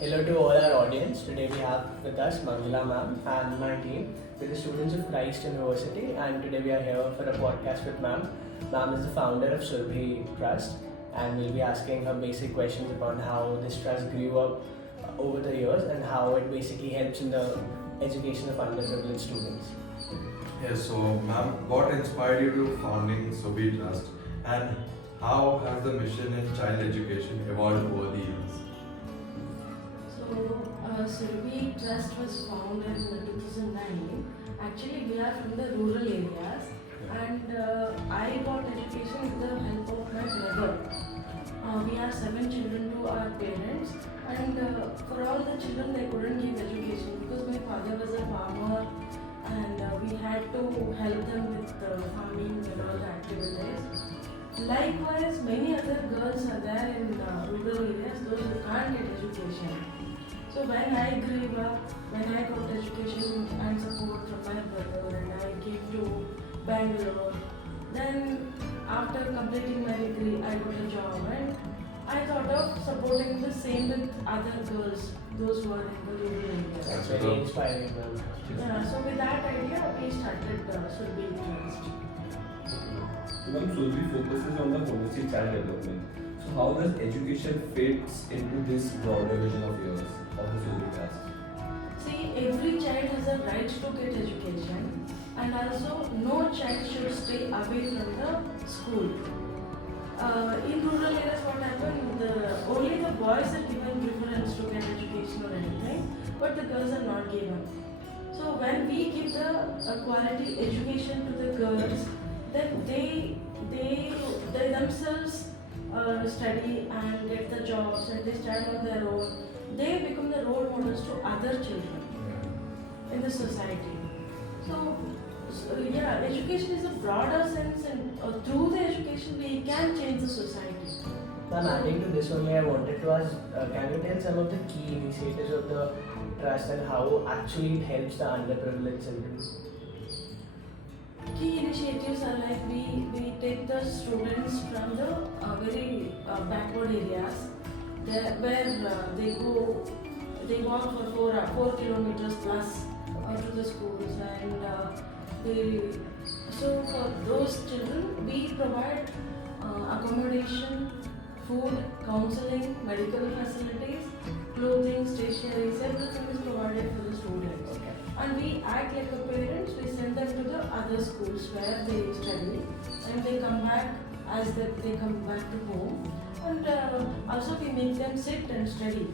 Hello to all our audience. Today we have with us Mangala ma'am and my team with the students of Christ University, and today we are here for a podcast with ma'am. Ma'am is the founder of Surbhi Trust, and we'll be asking her basic questions about how this trust grew up over the years and how it basically helps in the education of underprivileged students. Yes, so ma'am, what inspired you to founding Surbhi Trust and how has the mission in child education evolved over the years? Surbhi Trust was founded in 2009. Actually, we are from the rural areas, and I got education with the help of my brother. We are 7 children to our parents, and for all the children, they couldn't give education because my father was a farmer, and we had to help them with farming and all the activities. Likewise, many other girls are there in rural areas, those who can't get education. So when I grew up, when I got education and support from my brother and I came to Bangalore, then after completing my degree, I got a job and I thought of supporting the same with other girls, those who are in the rural areas. That's very inspiring, ma'am. Yeah, so with that idea, we started Surbhi Trust. Ma'am, Surbhi focuses on the holistic child development. So how does education fits into this broader vision of yours of the Surbhi Trust? See, every child has a right to get education, and also no child should stay away from the school. In rural areas, what happened? Only the boys are given preference to get education or anything, but the girls are not given. So when we give the quality education to the girls, then they themselves study and get the jobs and they stand on their own. They become the role models to other children in the society. So yeah, education is a broader sense, and through the education we can change the society. Ma'am, adding to this only, I wanted to ask, can you tell some of the key initiatives of the trust and how actually it helps the underprivileged children? Key initiatives are like we take the students from the very backward areas where they walk for 4 kilometers plus to the schools, and so for those children we provide accommodation, food, counseling, medical facilities, clothing, stationeries, everything is provided for the students. Okay. And we act like a parents, we send them to the other schools where they study, and they come back as they come back to home, and also we make them sit and study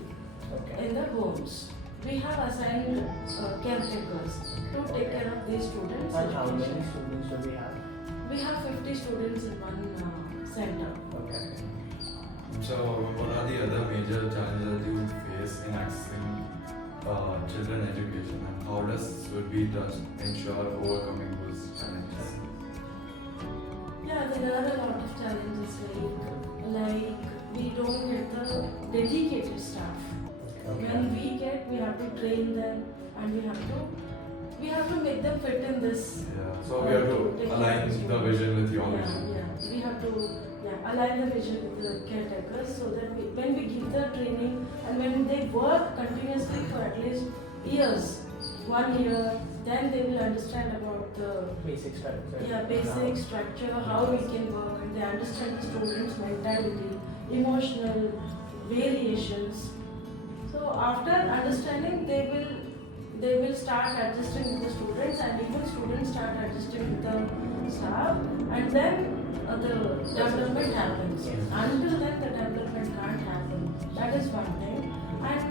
Okay. in the homes. We have assigned caretakers to take care of these students. And how many education. students do we have? We have 50 students in one center. Okay. So, what are the other major challenges that you face in accessing children education, and how does Surbhi Trust ensure overcoming those challenges? Yeah, there are a lot of challenges like we don't get the dedicated staff. When we have to train them, and we have to make them fit in this. Yeah, so we have to align the vision with your vision. Yeah, we have to align the vision with the caretakers so that when we give the training and when they work continuously for at least years, 1 year, then they will understand about the Basic structure. basic structure, how we can work, and they understand the students' mentality, emotional variations. So after understanding, they will start adjusting with the students, and even students start adjusting with the staff, and then the development happens. Yes. Until then, the development can't happen. That is one thing, and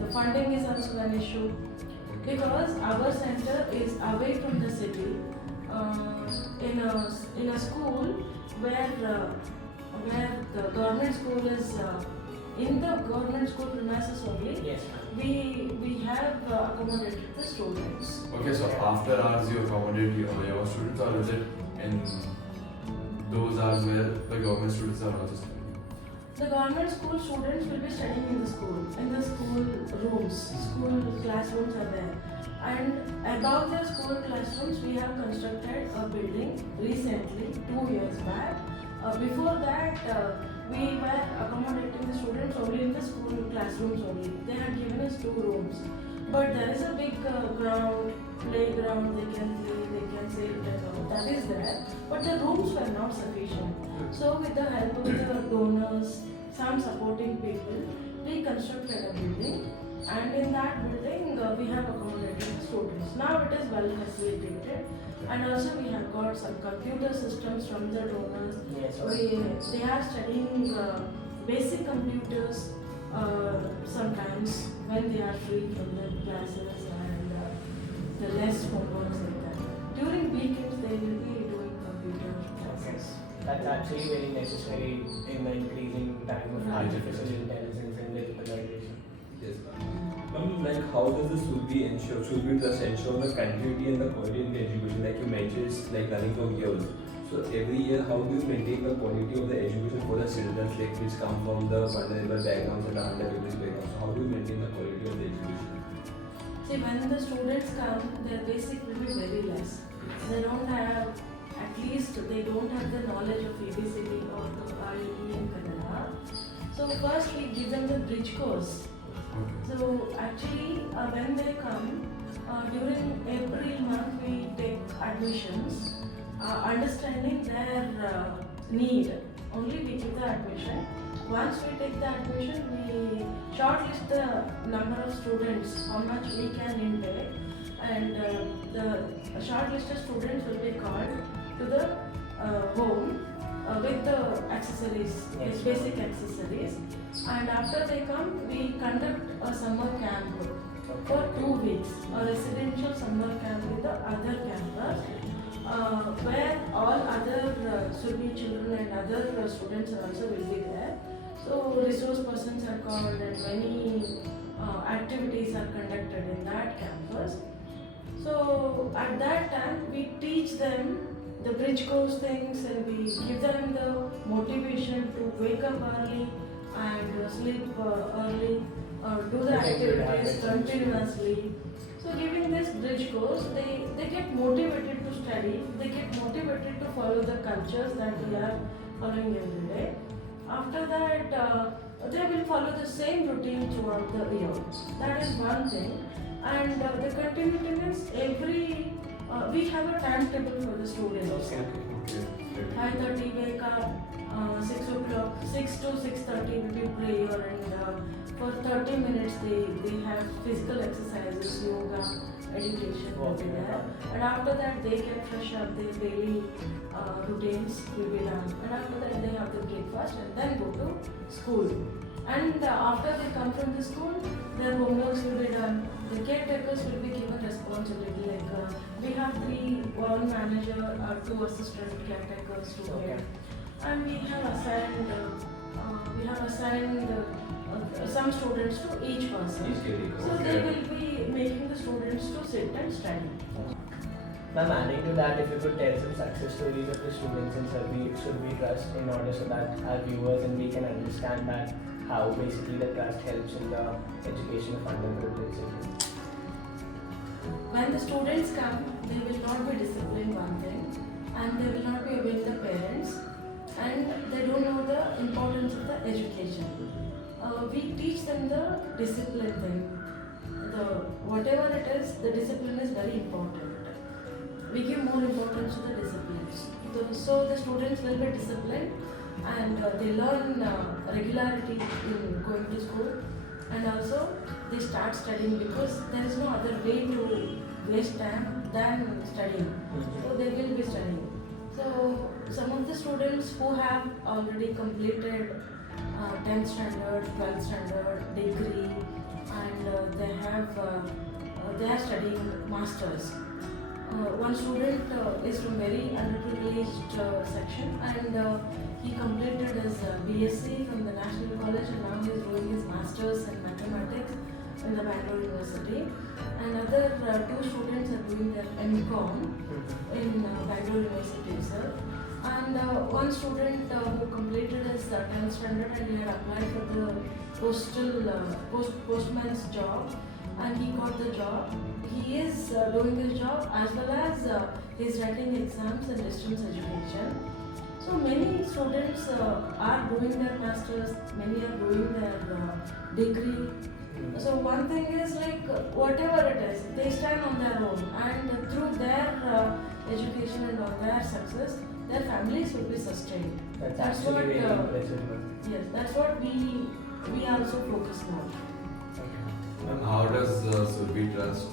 the funding is also an issue because our center is away from the city, in a school where the government school is. In the government school premises only, Yes, ma'am. we have accommodated the students. Okay, so after hours you accommodate your students, or is it in those hours where the government students are also studying? The government school students will be studying in the school rooms, school classrooms are there. And above the school classrooms, we have constructed a building recently, 2 years back, Before that, we were accommodating the students only in the school classrooms only. They had given us 2 rooms. But there is a big ground, playground, they can play, they can sail, that is there. But the rooms were not sufficient. So with the help of the donors, some supporting people, we constructed a building. And in that building, we have accommodated students. Now it is well facilitated. And also we have got some computer systems from the donors. Yes, They are studying basic computers sometimes when they are free from the classes and the less homeworks like that. During weekends they will be doing computer classes. That's actually very necessary in the increasing time of artificial intelligence and digitalization. Yes, ma'am. Ma'am, like how does the Surbi Trust ensure the continuity and the quality in the education? Like you mentioned, it's like running for years. So every year, how do you maintain the quality of the education for the children, like which come from the vulnerable backgrounds and the underprivileged backgrounds? So how do you maintain the quality of the education? See, when the students come, their basic will be very less. They don't have, at least they don't have the knowledge of ABCD or the IE and Kannada. So first we give them the bridge course. Okay. So actually, when they come, during April month we take admissions, understanding their need. Only we give the admission. Once we take the admission, we shortlist the number of students, how much we can intake, and the shortlisted students will be called to the home with the accessories, Yes. basic accessories. And after they come, we conduct a summer camp for 2 weeks, a residential summer camp with the other campus, where all other Surbi children and other students also will be there. So resource persons are called and many activities are conducted in that campus. So at that time, we teach them the bridge course things and we give them the motivation to wake up early and sleep early, do the activities continuously. So giving this bridge course, they get motivated to study, they get motivated to follow the cultures that we are following every day. After that, they will follow the same routine throughout the year. That is one thing. And the continuity is we have a timetable for the students. Okay. 5:30 wake up, 6 o'clock, 6 to 6:30 will be prayer, and for 30 minutes they have physical exercises, yoga, meditation will be there. And after that they get fresh up, their daily routines will be done. And after that they have the breakfast and then go to school. And after they come from the school, their homeworks will be done. The caretakers will be given responsibility. Like we have 3, 1 manager, 2 assistant caretakers to Okay. it. And we have assigned some students to each person. Each caretaker. So they will be making the students to sit and study. Ma'am, adding to that, if you could tell some success stories of the students in Surbi Trust in order so that our viewers and we can understand that how basically the trust helps in the education of underprivileged children. When the students come, they will not be disciplined, one thing, and they will not be obeying the parents, and they don't know the importance of the education. We teach them the discipline thing. Whatever it is, the discipline is very important. We give more importance to the disciplines. So the students will be disciplined and they learn regularity in going to school, and also they start studying because there is no other way to waste time than studying. So they will be studying. So some of the students who have already completed 10th standard, 12th standard, degree, and they are studying masters. One student is from very underprivileged section, and he completed his BSc from the National College, and now he is doing his masters in mathematics in the Bangalore University. And other 2 students are doing their MCom in Bangalore University itself. And one student who completed his 10th standard and he had applied for the postman's job, and he got the job. He is doing his job as well as he is writing exams in distance education. So many many students are doing their masters, many are doing their degree. So one thing is like whatever it is, they stand on their own, and through their education and on their success, their families will be sustained. That's That's actually what, very impressive. Yes, that's what we also focus now. And how does Surbhi Trust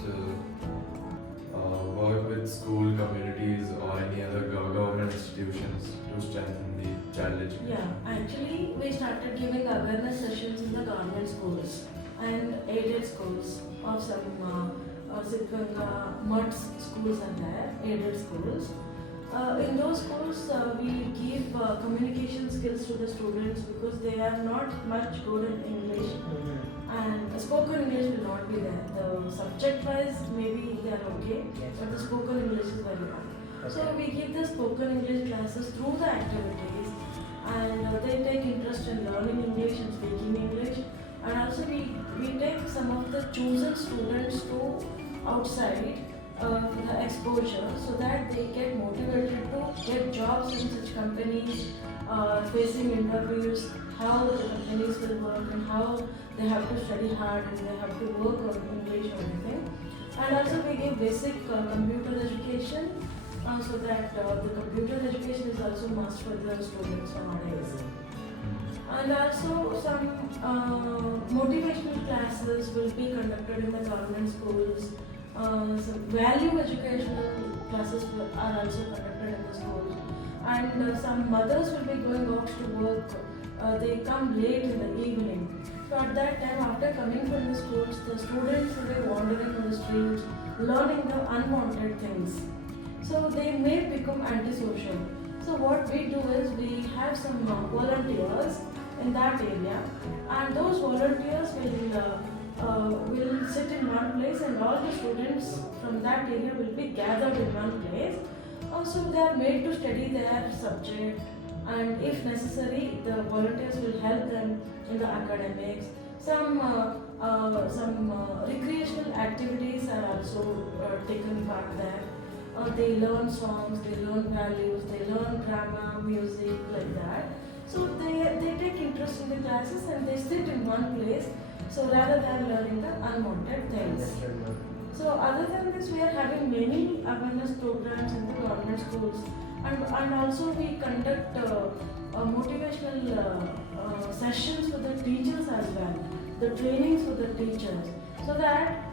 work with school communities or any other government institutions to strengthen the child education? Yeah, actually we started giving awareness sessions in the government schools and aided schools of some Siddhganga mud schools are there, aided schools. In those schools, we give communication skills to the students because they are not much good in English, and spoken English will not be there. The subject wise, maybe they are okay, Yes. but the spoken English is very hard. So we give the spoken English classes through the activities, and they take interest in learning English and speaking English. And also we take some of the chosen students to outside the exposure so that they get motivated to get jobs in such companies, facing interviews, how the companies will work and how they have to study hard and they have to work on English or anything. And also we give basic computer education so that the computer education is also must for the students nowadays. And also some motivational classes will be conducted in the government schools. Some value educational classes are also conducted in the schools. And some mothers will be going off to work. They come late in the evening. So at that time, after coming from the schools, the students will be wandering in the streets, learning the unwanted things. So they may become antisocial. So what we do is we have some volunteers in that area, and those volunteers will sit in one place, and all the students from that area will be gathered in one place. So they are made to study their subject, and if necessary, the volunteers will help them in the academics. Some recreational activities are also taken part there. They learn songs, they learn values, they learn drama, music, like that. So they take interest in the classes and they sit in one place. So rather than learning the unwanted things. So other than this, we are having many awareness programs in the government schools, and also we conduct motivational sessions for the teachers as well, the trainings for the teachers, so that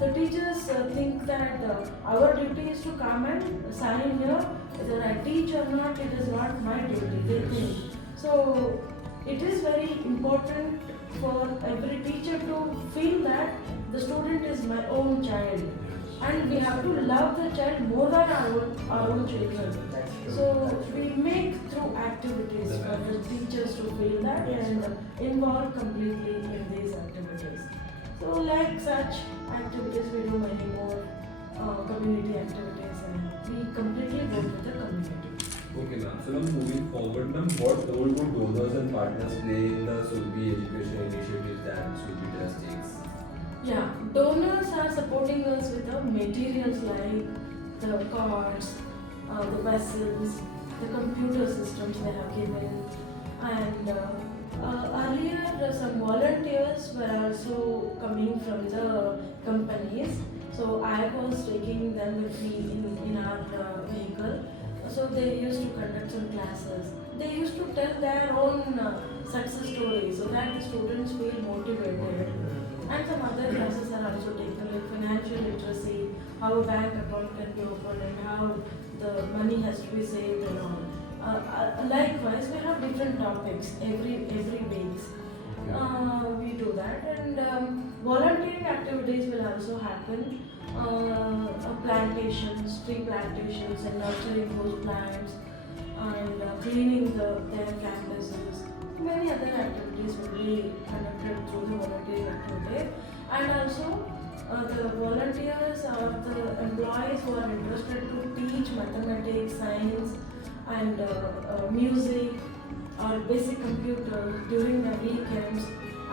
the teachers think that our duty is to come and sign here, whether I teach or not, it is not my duty, they think. So it is very important for every teacher to feel that the student is my own child, and we have to love the child more than our own children. That's true. So we make through activities for the teachers to feel that and involve completely in these activities. So like such activities, we do many more community activities, and we completely work with the community. Okay, ma'am. So now moving forward, ma'am, what role would donors and partners play in the Surbhi education initiatives that Surbhi Trust takes? Yeah, donors are supporting us with the materials like the cards, the vessels, the computer systems they have given, and earlier some volunteers were also coming from the companies. So I was taking them with me in our vehicle. So they used to conduct some classes. They used to tell their own success stories so that the students feel motivated. And some other classes are also taken like financial literacy, how a bank account can be opened and how the money has to be saved and all. Likewise, we have different topics every week. We do that, and volunteering activities will also happen. Plantations, tree plantations, and nurturing those plants, and cleaning their campuses. Many other activities will be conducted through the volunteering activity, and also the volunteers or the employees who are interested to teach mathematics, science, and music or basic computer during the weekends,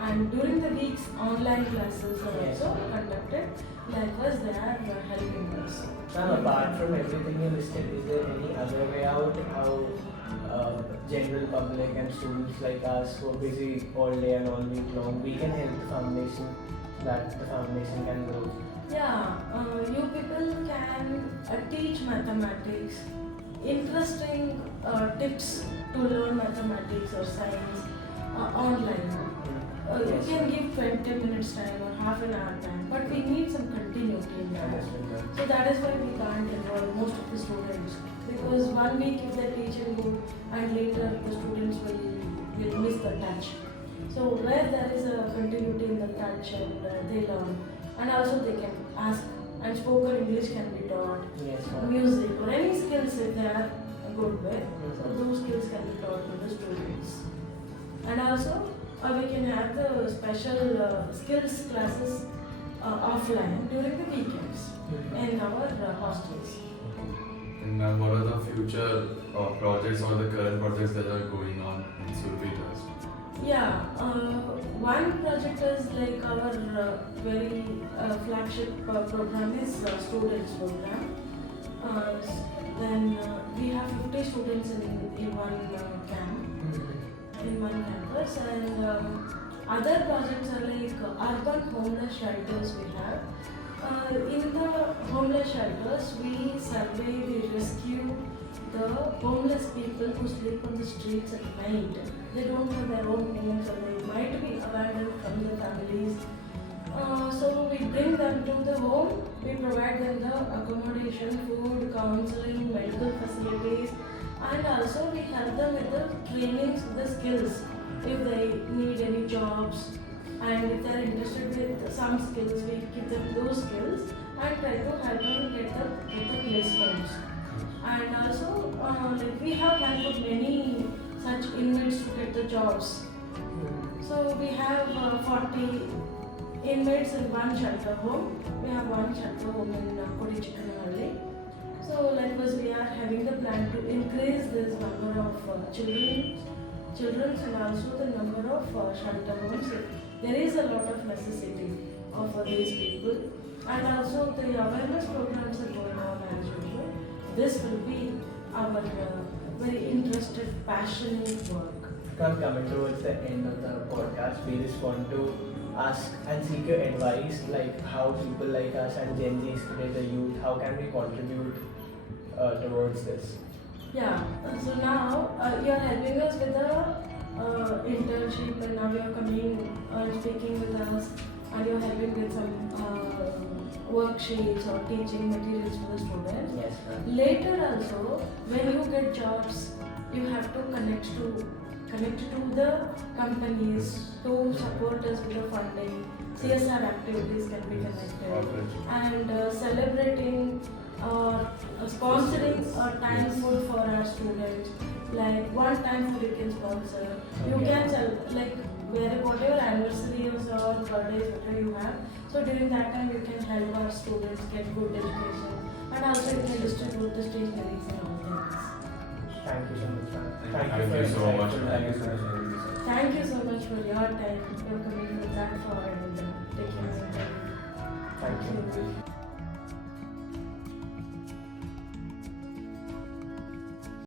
and during the weeks online classes are also conducted. Likewise, they are helping us. Ma'am, apart from everything you listed, is there any other way out how general public and students like us who are busy all day and all week long, we can help the foundation, that the foundation can grow. Yeah, you people can teach mathematics, interesting tips to learn mathematics or science online. You Yes. can give 20 minutes time or half an hour time, but we need some continuity in that. Understood. So that is why we can't involve most of the students, because 1 week if they're teaching you and later the students will miss the touch. So where there is a continuity in the touch and they learn, and also they can ask, and spoken English can be taught, Yes, ma'am. music or any skills if they are good with. So those skills can be taught to the students. And also we can have the special skills classes offline during the weekends in our hostels. And ma'am, what are the future projects or the current projects that are going on in Surbhi Trust? Yeah, one project is like our very flagship program is students program. Then we have 50 students in one in one campus, and other projects are like urban homeless shelters we have. In the homeless shelters, we survey, we rescue the homeless people who sleep on the streets at night. They don't have their own homes or they might be abandoned from their families. So we bring them to the home, we provide them the accommodation, food, counseling, medical facilities, and also we help them with the trainings, the skills, if they need any jobs, and if they are interested with some skills, we give them those skills and try to help them get the placements. And also, like we have helped many such inmates to get the jobs. So we have 40 inmates in one shelter home. We have one shelter home in Kodichikanahalli. So likewise, we are having the plan to increase this number of children and also the number of shelter homes. There is a lot of necessity for these people, and also the awareness programs are going on as usual. This will be our very interested, passionate work. Now coming towards the end of the podcast, we just want to ask and seek your advice, like how people like us and Gen Zs today, the youth, how can we contribute towards this? Yeah, so now you are helping us with the internship, and now you are coming speaking with us, and you are helping with some worksheets or teaching materials for the students. Yes, ma'am. Later also, when you get jobs, you have to connect to the companies to support us with the funding. CSR activities can be connected, and celebrating or sponsoring time food for our students. Like one time food you can sponsor. You can like whatever anniversaries or birthdays whatever you have. So during that time you can help our students get good education, and also you can distribute the stationeries and all things. Thank you so much, ma'am. Thank you so much, insightful ma'am. time. Thank you so much for your time. You're coming from that far and taking us. Thank you.